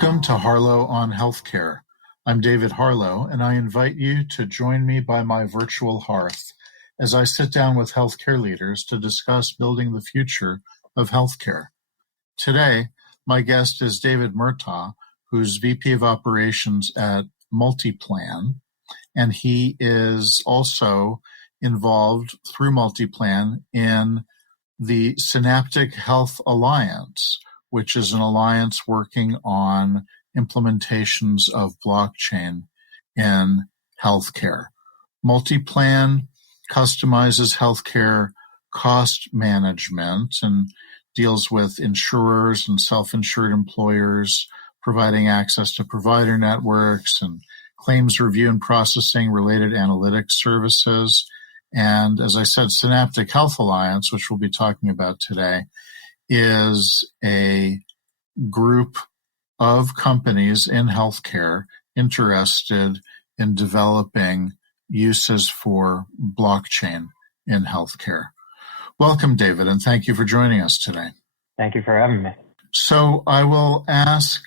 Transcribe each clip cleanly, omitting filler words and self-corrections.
Welcome to Harlow on Healthcare. I'm David Harlow, and I invite you to join me by my virtual hearth as I sit down with healthcare leaders to discuss building the future of healthcare. Today, my guest is David Murtagh, who's VP of Operations at MultiPlan, and he is also involved through MultiPlan in the Synaptic Health Alliance, which is an alliance working on implementations of blockchain in healthcare. MultiPlan customizes healthcare cost management and deals with insurers and self-insured employers, providing access to provider networks and claims review and processing related analytics services. And as I said, Synaptic Health Alliance, which we'll be talking about today, is a group of companies in healthcare interested in developing uses for blockchain in healthcare. Welcome, David, and thank you for joining us today. Thank you for having me. So I will ask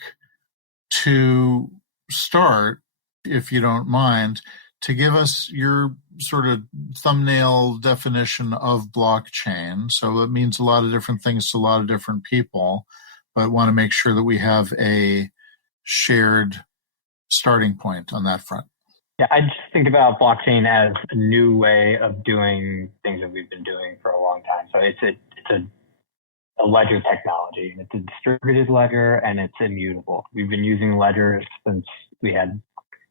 to start, if you don't mind, to give us your sort of thumbnail definition of blockchain. So it means a lot of different things to a lot of different people, but want to make sure that we have a shared starting point on that front. Yeah, I just think about blockchain as a new way of doing things that we've been doing for a long time. So it's a ledger technology, and it's a distributed ledger, and it's immutable. We've been using ledgers since we had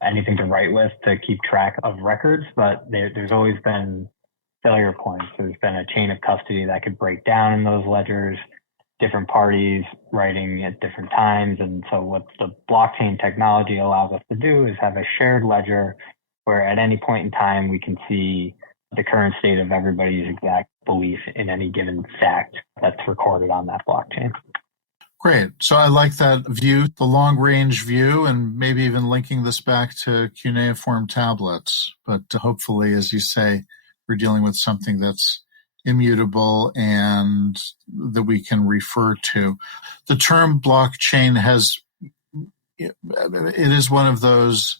anything to write with to keep track of records, but there's always been failure points. There's been a chain of custody that could break down in those ledgers, different parties writing at different times. And so what the blockchain technology allows us to do is have a shared ledger where at any point in time we can see the current state of everybody's exact belief in any given fact that's recorded on that blockchain. Great. So I like that view, the long-range view, and maybe even linking this back to cuneiform tablets. But hopefully, as you say, we're dealing with something that's immutable and that we can refer to. The term blockchain it is one of those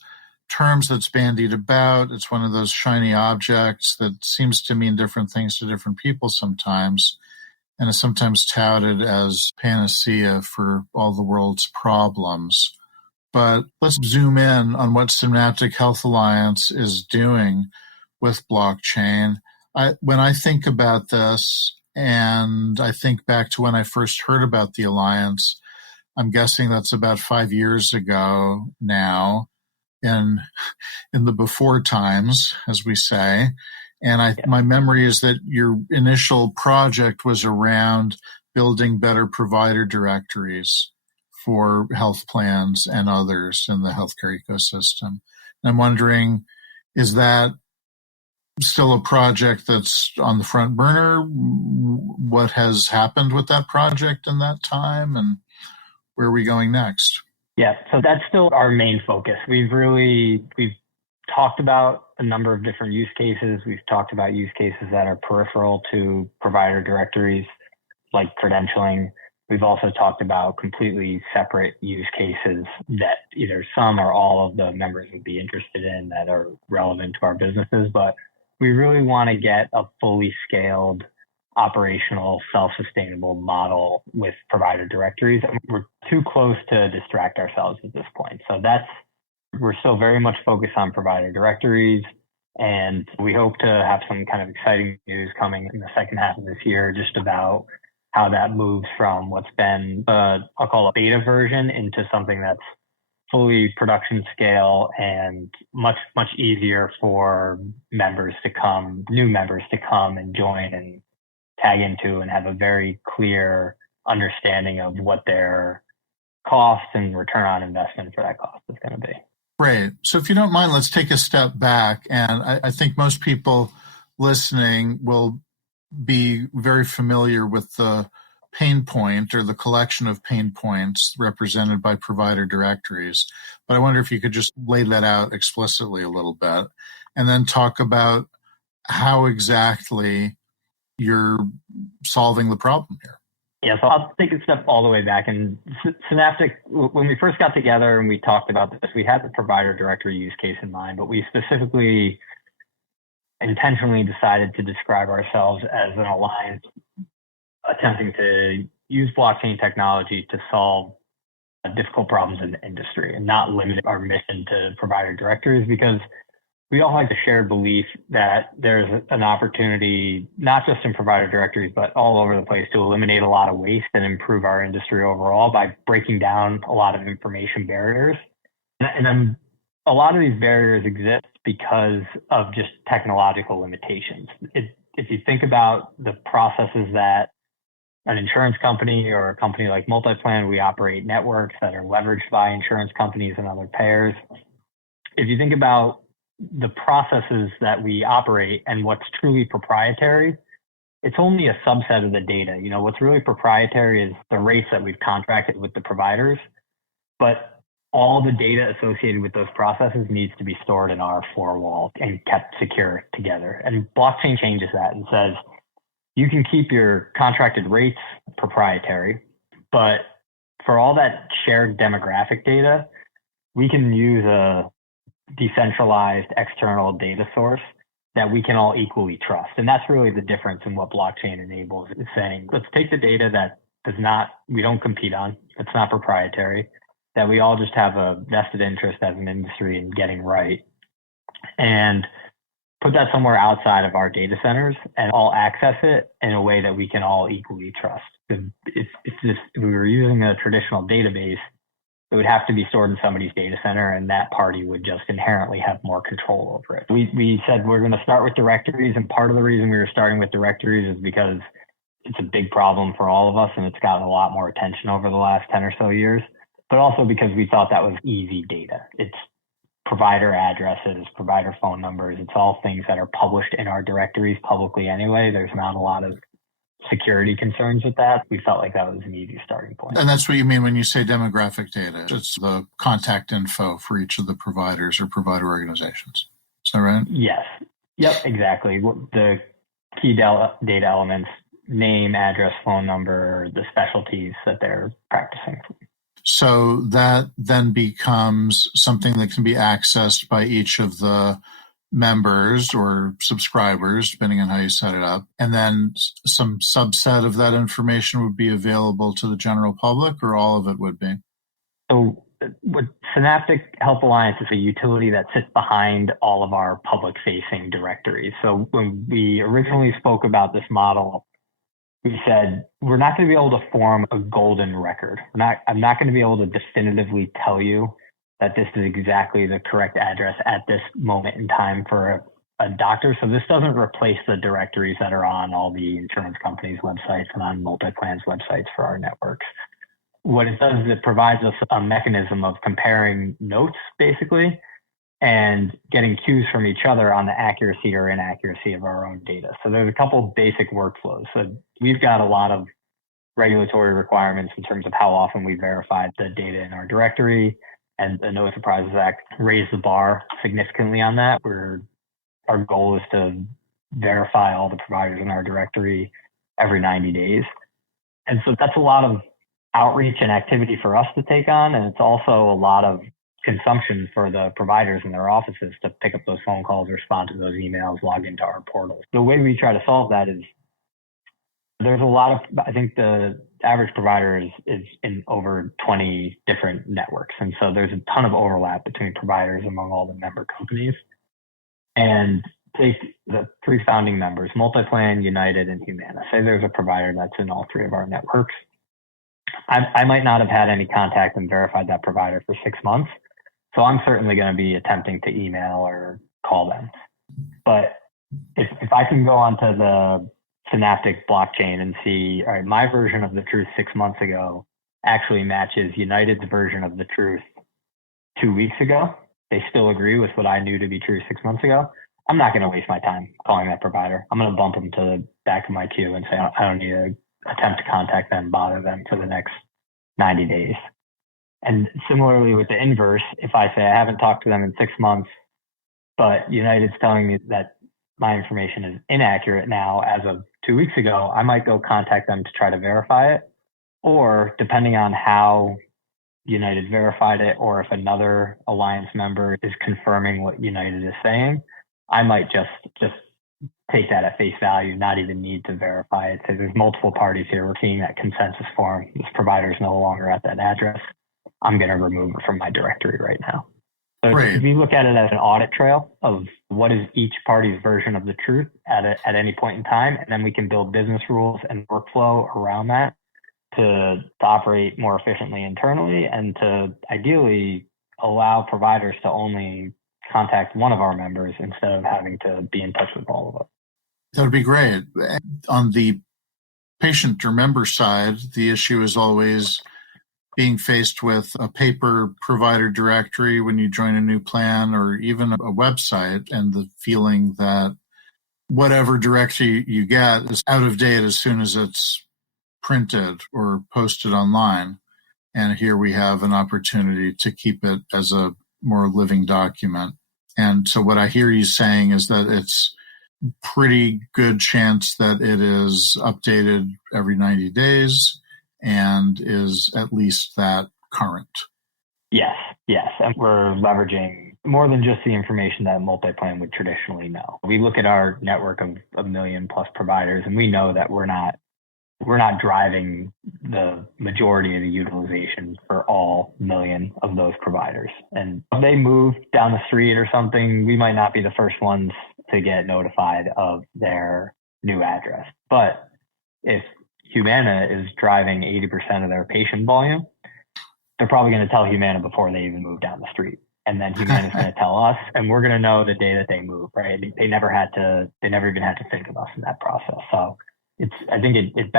terms that's bandied about. It's one of those shiny objects that seems to mean different things to different people sometimes, and is sometimes touted as panacea for all the world's problems. But let's zoom in on what Synaptic Health Alliance is doing with blockchain. When I think about this, and I think back to when I first heard about the alliance, I'm guessing that's about 5 years ago now, in the before times, as we say. And my memory is that your initial project was around building better provider directories for health plans and others in the healthcare ecosystem. And I'm wondering, is that still a project that's on the front burner? What has happened with that project in that time, and where are we going next? Yeah, so that's still our main focus. We've talked about a number of different use cases. We've talked about use cases that are peripheral to provider directories, like credentialing. We've also talked about completely separate use cases that either some or all of the members would be interested in that are relevant to our businesses. But we really want to get a fully scaled, operational, self-sustainable model with provider directories. We're too close to distract ourselves at this point. So we're still very much focused on provider directories, and we hope to have some kind of exciting news coming in the second half of this year just about how that moves from what's been, I'll call it beta version, into something that's fully production scale and much, much easier for new members to come and join and tag into and have a very clear understanding of what their cost and return on investment for that cost is going to be. Great. So if you don't mind, let's take a step back. And I think most people listening will be very familiar with the pain point or the collection of pain points represented by provider directories. But I wonder if you could just lay that out explicitly a little bit and then talk about how exactly you're solving the problem here. Yeah, so I'll take a step all the way back. And Synaptic, when we first got together and we talked about this, we had the provider directory use case in mind, but we specifically intentionally decided to describe ourselves as an alliance attempting to use blockchain technology to solve difficult problems in the industry and not limit our mission to provider directories, because we all have the shared belief that there's an opportunity, not just in provider directories, but all over the place, to eliminate a lot of waste and improve our industry overall by breaking down a lot of information barriers. And then a lot of these barriers exist because of just technological limitations. If you think about the processes that an insurance company or a company like MultiPlan, we operate networks that are leveraged by insurance companies and other payers. If you think about the processes that we operate and what's truly proprietary, it's only a subset of the data. You know, what's really proprietary is the rates that we've contracted with the providers, but all the data associated with those processes needs to be stored in our four walls and kept secure together. And blockchain changes that and says, you can keep your contracted rates proprietary, but for all that shared demographic data, we can use a decentralized external data source that we can all equally trust. And that's really the difference in what blockchain enables. It's saying, let's take the data that we don't compete on, it's not proprietary, that we all just have a vested interest as an industry in getting right, and put that somewhere outside of our data centers and all access it in a way that we can all equally trust. If we were using a traditional database, it would have to be stored in somebody's data center, and that party would just inherently have more control over it. We said we're going to start with directories, and part of the reason we were starting with directories is because it's a big problem for all of us, and it's gotten a lot more attention over the last 10 or so years, but also because we thought that was easy data. It's provider addresses, provider phone numbers. It's all things that are published in our directories publicly anyway. There's not a lot of security concerns with that. We felt like that was an easy starting point. And that's what you mean when you say demographic data. It's the contact info for each of the providers or provider organizations. Is that right? Yes. Yep, exactly. The key data elements, name, address, phone number, the specialties that they're practicing. So that then becomes something that can be accessed by each of the members or subscribers, depending on how you set it up. And then some subset of that information would be available to the general public, or all of it would be? So what Synaptic Health Alliance is a utility that sits behind all of our public-facing directories. So when we originally spoke about this model, we said, we're not going to be able to form a golden record. I'm not going to be able to definitively tell you that this is exactly the correct address at this moment in time for a doctor. So this doesn't replace the directories that are on all the insurance companies' websites and on MultiPlan's websites for our networks. What it does is it provides us a mechanism of comparing notes, basically, and getting cues from each other on the accuracy or inaccuracy of our own data. So there's a couple of basic workflows. So we've got a lot of regulatory requirements in terms of how often we verified the data in our directory, and the No Surprises Act raised the bar significantly on that. Our goal is to verify all the providers in our directory every 90 days. And so that's a lot of outreach and activity for us to take on, and it's also a lot of consumption for the providers in their offices to pick up those phone calls, respond to those emails, log into our portals. The way we try to solve that is there's a lot of, I think the average provider is in over 20 different networks. And so there's a ton of overlap between providers among all the member companies. And take the three founding members, MultiPlan, United, and Humana. Say there's a provider that's in all three of our networks. I might not have had any contact and verified that provider for 6 months. So I'm certainly going to be attempting to email or call them. But if I can go onto the Synaptic blockchain and see, all right, my version of the truth 6 months ago actually matches United's version of the truth 2 weeks ago. They still agree with what I knew to be true 6 months ago. I'm not going to waste my time calling that provider. I'm going to bump them to the back of my queue and say, I don't need to attempt to contact them, bother them for the next 90 days. And similarly with the inverse, if I say I haven't talked to them in 6 months, but United's telling me that my information is inaccurate now as of 2 weeks ago, I might go contact them to try to verify it. Or depending on how United verified it, or if another alliance member is confirming what United is saying, I might just take that at face value, not even need to verify it. So there's multiple parties here. We're seeing that consensus form. This provider is no longer at that address. I'm going to remove it from my directory right now. So Right. if you look at it as an audit trail of what is each party's version of the truth at any point in time, and then we can build business rules and workflow around that to operate more efficiently internally, and to ideally allow providers to only contact one of our members instead of having to be in touch with all of us. That would be great. On the patient or member side, the issue is always being faced with a paper provider directory when you join a new plan, or even a website, and the feeling that whatever directory you get is out of date as soon as it's printed or posted online. And here we have an opportunity to keep it as a more living document. And so what I hear you saying is that it's pretty good chance that it is updated every 90 days and is at least that current. Yes. And we're leveraging more than just the information that MultiPlan would traditionally know. We look at our network of 1 million plus providers, and we know that we're not driving the majority of the utilization for all 1 million of those providers. And if they move down the street or something, we might not be the first ones to get notified of their new address. But if Humana is driving 80% of their patient volume, they're probably going to tell Humana before they even move down the street. And then Humana is going to tell us, and we're going to know the day that they move, right? They never even had to think of us in that process. So I think it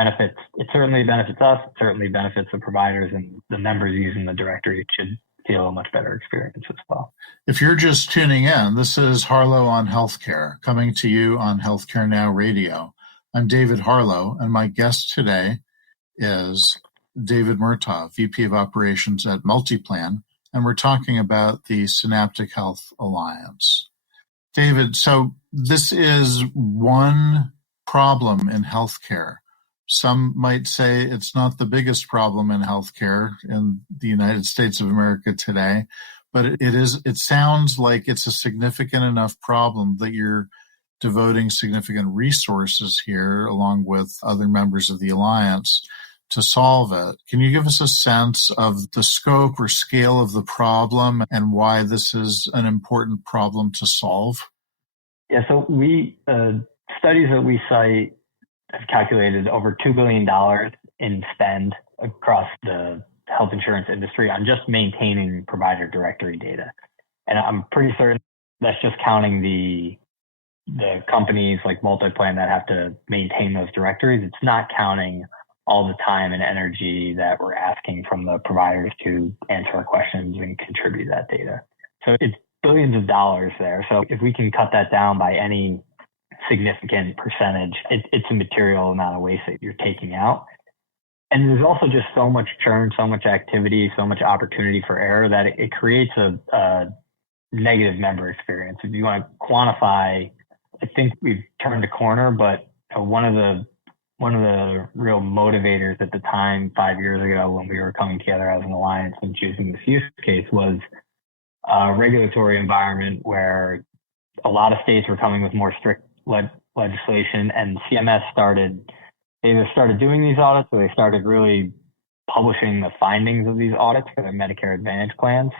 certainly benefits us. It certainly benefits the providers, and the members using the directory should feel a much better experience as well. If you're just tuning in, this is Harlow on Healthcare, coming to you on Healthcare Now Radio. I'm David Harlow, and my guest today is David Murtagh, VP of Operations at MultiPlan, and we're talking about the Synaptic Health Alliance. David, so this is one problem in healthcare. Some might say it's not the biggest problem in healthcare in the United States of America today, but it sounds like it's a significant enough problem that you're devoting significant resources here, along with other members of the Alliance, to solve it. Can you give us a sense of the scope or scale of the problem and why this is an important problem to solve? Yeah, so studies that we cite have calculated over $2 billion in spend across the health insurance industry on just maintaining provider directory data. And I'm pretty certain that's just counting the companies like MultiPlan that have to maintain those directories. It's not counting all the time and energy that we're asking from the providers to answer our questions and contribute that data. So it's billions of dollars there. So if we can cut that down by any significant percentage, it's a material amount of waste that you're taking out. And there's also just so much churn, so much activity, so much opportunity for error that it creates a negative member experience. If you want to quantify, I think we've turned a corner, but one of the real motivators at the time, 5 years ago, when we were coming together as an alliance and choosing this use case, was a regulatory environment where a lot of states were coming with more strict legislation, and CMS either started doing these audits, or they started really publishing the findings of these audits for their Medicare Advantage plans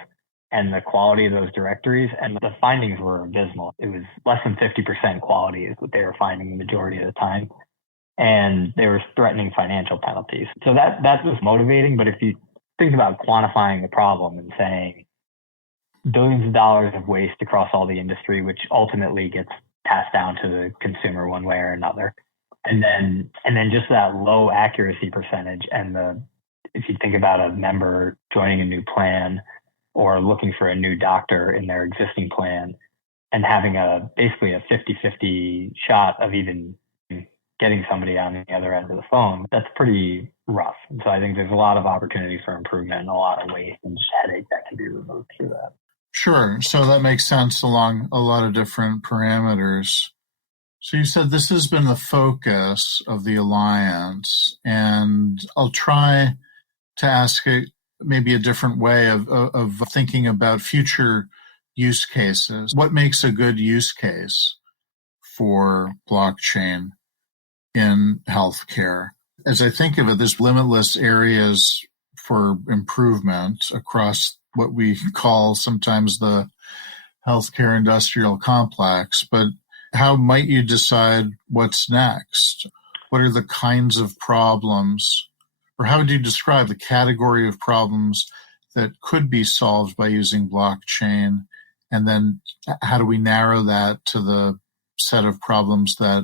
and the quality of those directories. And the findings were abysmal. It was less than 50% quality is what they were finding the majority of the time. And they were threatening financial penalties. So that was motivating. But if you think about quantifying the problem and saying billions of dollars of waste across all the industry, which ultimately gets passed down to the consumer one way or another, and then just that low accuracy percentage, and if you think about a member joining a new plan or looking for a new doctor in their existing plan and having basically a 50-50 shot of even getting somebody on the other end of the phone, that's pretty rough. And so I think there's a lot of opportunity for improvement and a lot of waste and just headache that can be removed through that. Sure. So that makes sense along a lot of different parameters. So you said this has been the focus of the Alliance, and I'll try to ask it maybe a different way of thinking about future use cases. What makes a good use case for blockchain in healthcare? As I think of it, there's limitless areas for improvement across what we call sometimes the healthcare industrial complex, but how might you decide what's next? What are the kinds of problems, or how would you describe the category of problems that could be solved by using blockchain? And then how do we narrow that to the set of problems that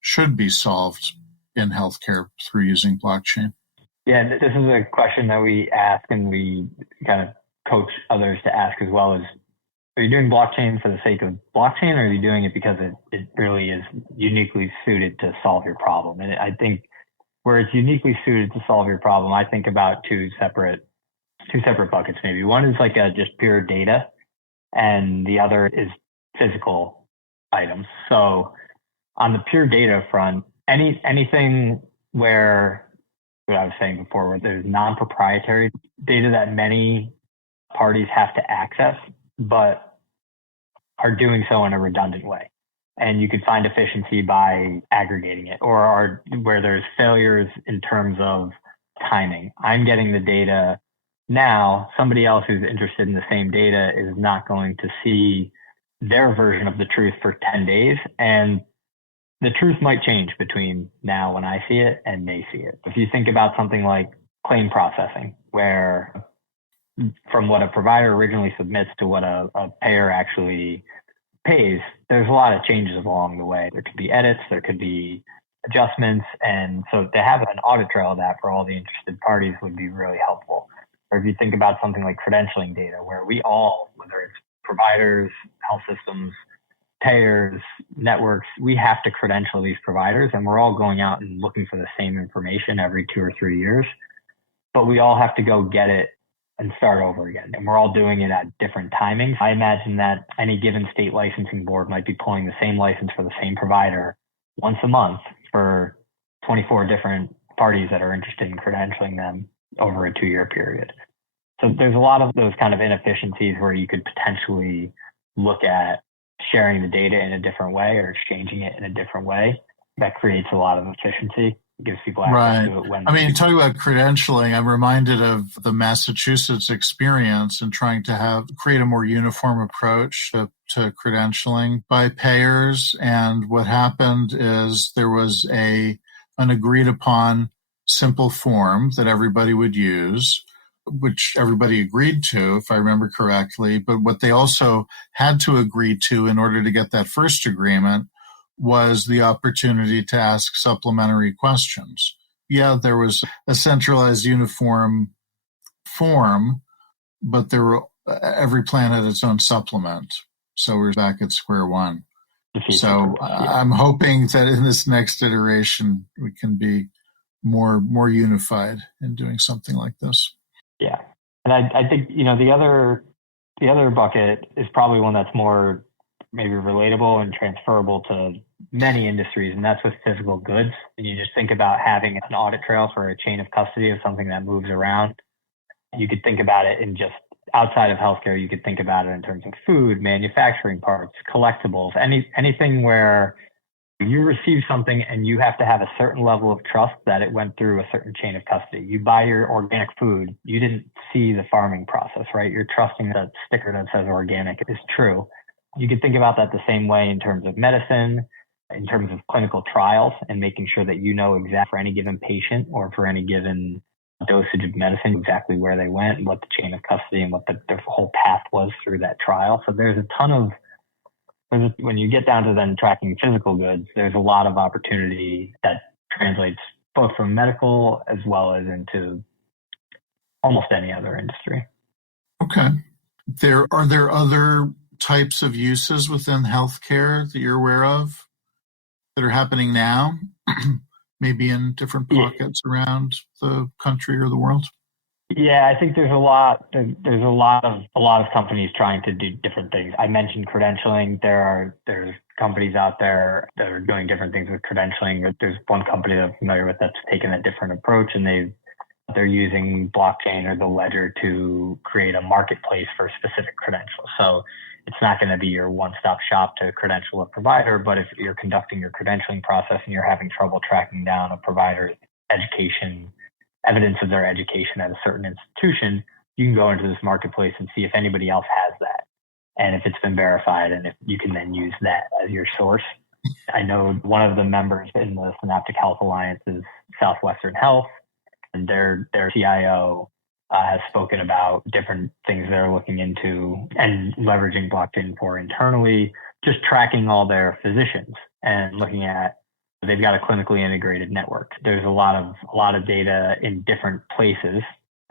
should be solved in healthcare through using blockchain? Yeah, this is a question that we ask and we kind of coach others to ask as well. Is, are you doing blockchain for the sake of blockchain, or are you doing it because it really is uniquely suited to solve your problem? And I think where it's uniquely suited to solve your problem, I think about two separate buckets maybe. One is like just pure data, and the other is physical items. So on the pure data front, anything where, what I was saying before, where there's non-proprietary data that many parties have to access, but are doing so in a redundant way. And you could find efficiency by aggregating it, or where there's failures in terms of timing. I'm getting the data now, somebody else who's interested in the same data is not going to see their version of the truth for 10 days. And the truth might change between now when I see it and they see it. If you think about something like claim processing, where from what a provider originally submits to what a payer actually pays, there's a lot of changes along the way. There could be edits, there could be adjustments. And so to have an audit trail of that for all the interested parties would be really helpful. Or if you think about something like credentialing data, where we all, whether it's providers, health systems, payers, networks, we have to credential these providers, and we're all going out and looking for the same information every 2 or 3 years, but we all have to go get it and start over again. And we're all doing it at different timings. I imagine that any given state licensing board might be pulling the same license for the same provider once a month for 24 different parties that are interested in credentialing them over a 2-year period. So there's a lot of those kind of inefficiencies where you could potentially look at sharing the data in a different way or exchanging it in a different way. That creates a lot of efficiency. It gives people access to it when. I mean, talking about credentialing, I'm reminded of the Massachusetts experience in trying to create a more uniform approach to credentialing by payers. And what happened is there was an agreed upon simple form that everybody would use, which everybody agreed to, if I remember correctly. But what they also had to agree to in order to get that first agreement was the opportunity to ask supplementary questions. Yeah, there was a centralized uniform form, but every plan had its own supplement. So we're back at square one. So I'm hoping that in this next iteration, we can be more unified in doing something like this. Yeah. And I think, the other bucket is probably one that's more maybe relatable and transferable to many industries, and that's with physical goods. And you just think about having an audit trail for a chain of custody of something that moves around. You could think about it in just outside of healthcare. You could think about it in terms of food, manufacturing parts, collectibles, anything where you receive something and you have to have a certain level of trust that it went through a certain chain of custody. You buy your organic food, you didn't see the farming process, right? You're trusting that sticker that says organic is true. You could think about that the same way in terms of medicine, in terms of clinical trials, and making sure that you know exactly for any given patient or for any given dosage of medicine, exactly where they went and what the chain of custody and what the whole path was through that trial. So there's a ton of, when you get down to then tracking physical goods, there's a lot of opportunity that translates both from medical as well as into almost any other industry. Okay. Are there other types of uses within healthcare that you're aware of that are happening now, maybe in different pockets around the country or the world? Yeah, I think there's a lot. There's a lot of companies trying to do different things. I mentioned credentialing. There's companies out there that are doing different things with credentialing. There's one company that I'm familiar with that's taken a different approach, and they're using blockchain or the ledger to create a marketplace for specific credentials. So it's not going to be your one-stop shop to credential a provider, but if you're conducting your credentialing process and you're having trouble tracking down a provider's education, evidence of their education at a certain institution, you can go into this marketplace and see if anybody else has that. And if it's been verified, and if you can then use that as your source. I know one of the members in the Synaptic Health Alliance is Southwestern Health, and their CIO has spoken about different things they're looking into and leveraging blockchain for internally, just tracking all their physicians and looking at, they've got a clinically integrated network. There's a lot of data in different places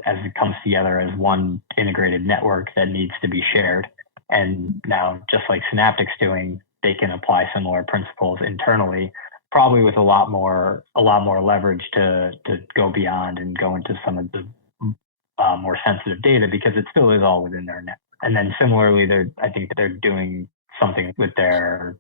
as it comes together as one integrated network that needs to be shared. And now, just like Synaptic's doing, they can apply similar principles internally, probably with a lot more leverage to go beyond and go into some of the more sensitive data, because it still is all within their network. And then similarly, I think they're doing something with their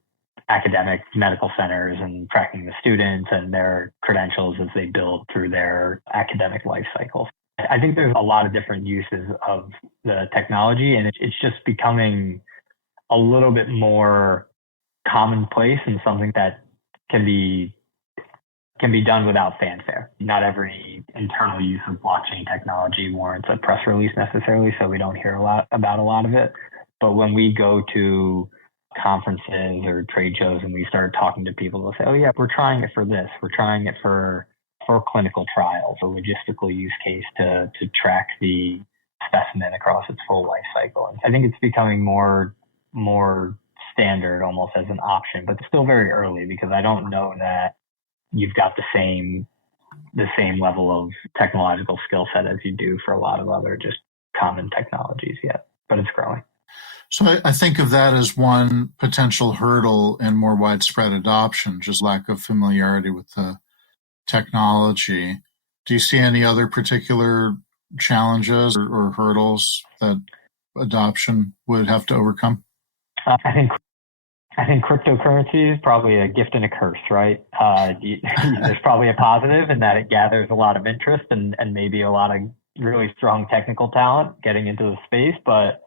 academic medical centers and tracking the students and their credentials as they build through their academic life cycles. I think there's a lot of different uses of the technology, and it's just becoming a little bit more commonplace and something that can be done without fanfare. Not every internal use of blockchain technology warrants a press release necessarily, so we don't hear about a lot of it. But when we go to conferences or trade shows and we start talking to people, they'll say, oh yeah, we're trying it for this. We're trying it for clinical trials, a logistical use case to track the specimen across its full life cycle. And I think it's becoming more standard almost as an option, but it's still very early, because I don't know that you've got the same level of technological skill set as you do for a lot of other just common technologies yet, but it's growing. So I think of that as one potential hurdle in more widespread adoption, just lack of familiarity with the technology. Do you see any other particular challenges or hurdles that adoption would have to overcome? I think cryptocurrency is probably a gift and a curse, right? There's probably a positive in that it gathers a lot of interest and maybe a lot of really strong technical talent getting into the space, but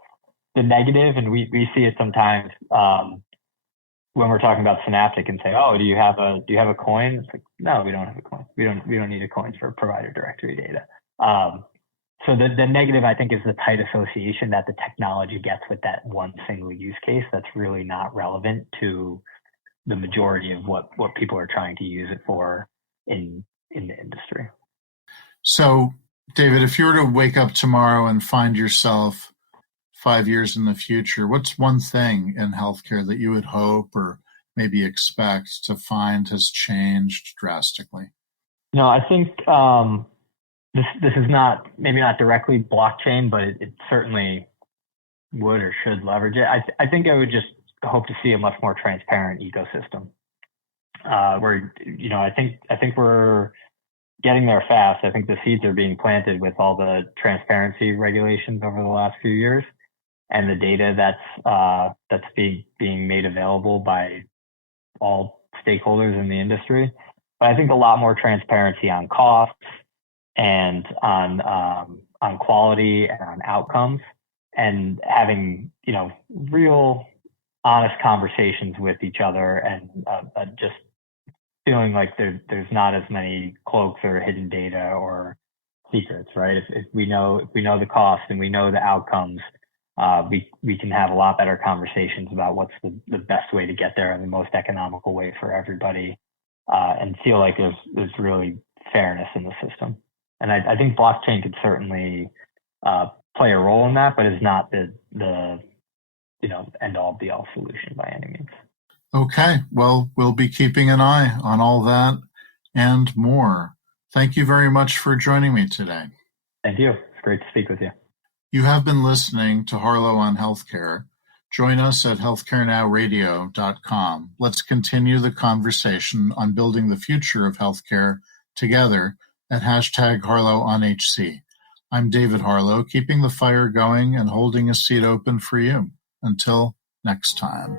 the negative, and we see it sometimes when we're talking about Synaptic and say, oh, do you have a coin? It's like, no, we don't have a coin. We don't need a coin for provider directory data. So the negative, I think, is the tight association that the technology gets with that one single use case that's really not relevant to the majority of what people are trying to use it for in the industry. So, David, if you were to wake up tomorrow and find yourself 5 years in the future, what's one thing in healthcare that you would hope or maybe expect to find has changed drastically? No, I think this is maybe not directly blockchain, but it certainly would or should leverage it. I think I would just hope to see a much more transparent ecosystem. Where I think we're getting there fast. I think the seeds are being planted with all the transparency regulations over the last few years, and the data that's being made available by all stakeholders in the industry. But I think a lot more transparency on costs and on quality and on outcomes, and having real honest conversations with each other, and just feeling like there's not as many cloaks or hidden data or secrets, right? If we know the cost and we know the outcomes, we can have a lot better conversations about what's the best way to get there and the most economical way for everybody, and feel like there's really fairness in the system. And I think blockchain could certainly play a role in that, but is not the end all be all solution by any means. Okay, well, we'll be keeping an eye on all that and more. Thank you very much for joining me today. Thank you. It's great to speak with you. You have been listening to Harlow on Healthcare. Join us at healthcarenowradio.com. Let's continue the conversation on building the future of healthcare together at #HarlowOnHC. I'm David Harlow, keeping the fire going and holding a seat open for you. Until next time.